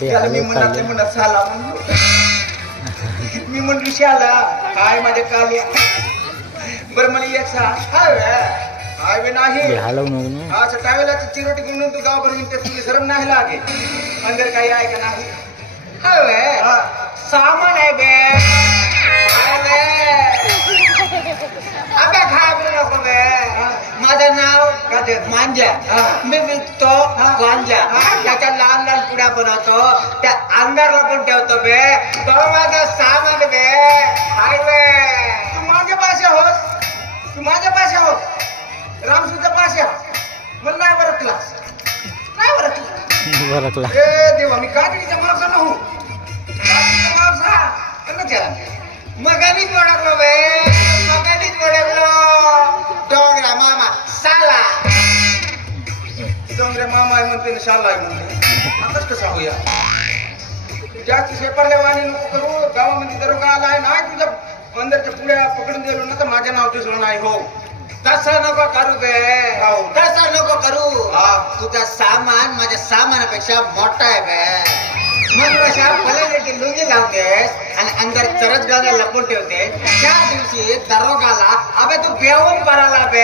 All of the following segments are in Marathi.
त्याला मी मनातले मनात साला म्हणलो मी म्हणली शाला काय माझ्या काल बरं मला एक सांग काय काय बे नाही हा सटावेला चिरोटी घेऊन तू गाव भरून ते तुला शरम नाही लागे अंदर काही आहे का नाही? हा. सामान आहे बे. नाव मांजा मी विकतो गांजा त्याच्या लहान लहान पुड्या बनवतो त्या अंगारला पण ठेवतो बे तो माझं सामान बे हाय बे तू माझ्या पाशा होस तू माझ्या पाशा होस रामसूच्या पाशा मला नाही वरतला नाही वरतला बरकला ए देवा मी काकडीचा मावसा न हो मामा आहे म्हणते ना शाला आहे म्हणते. आताच कसा होऊया? जास्त शेपरलेवाणी नको करू. गावामध्ये दरोगा आलाय नाही तुझ्या अंदरच्या पुढ्या पकडून दिलो ना तर माझ्या नाव दिसलं नाही हो. तसं नको करू बे. हो. तसं नको करू. हा. तुझा सामान माझ्या सामानापेक्षा मोठा आहे बे. मग अशा फलाण्याची लुंगी लावतेस आणि अंदर चरच गाला लपून ठेवते त्या दिवशी दरोगाला अबे तू बेवून पडाला बे.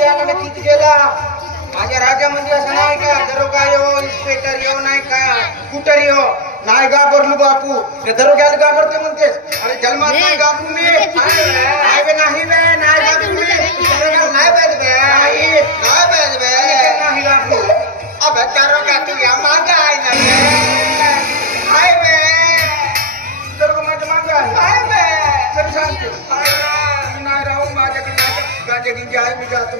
दरोगा किती गेला माझ्या राज्यामध्ये असं नाही का? दरोगा येऊ इन्स्पेक्टर येऊ नाही का? कुटर येऊ नाही घाबरलो बापू. ते दरोग्याला घाबरते म्हणतेस. अरे जन्मात नाही घाबरू मी. माझ्या गाजे आहे मी जातो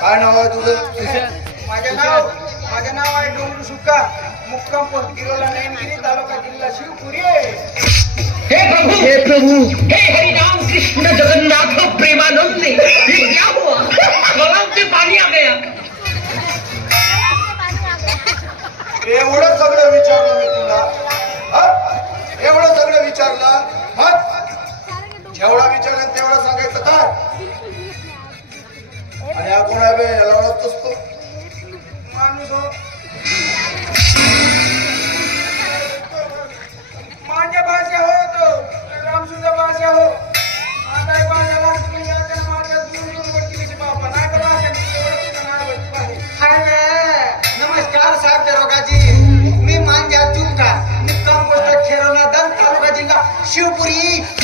काय नाव आहे तुझं? माझं नाव माझं नाव आहे डोंगरू सुक्का. मुक्काम पोस्ट गिरोला नयनगिरी तालुका जिल्हा शिवपुरी. हे प्रभु. हे प्रभु. हे कृष्ण जगन्नाथ प्रेमानंद ये क्या हुआ? गलाव से पानी आ गया। एवढं सगळं विचारलं मी तुला. एवढं सगळं विचारलं? मग जेवढा विचार You.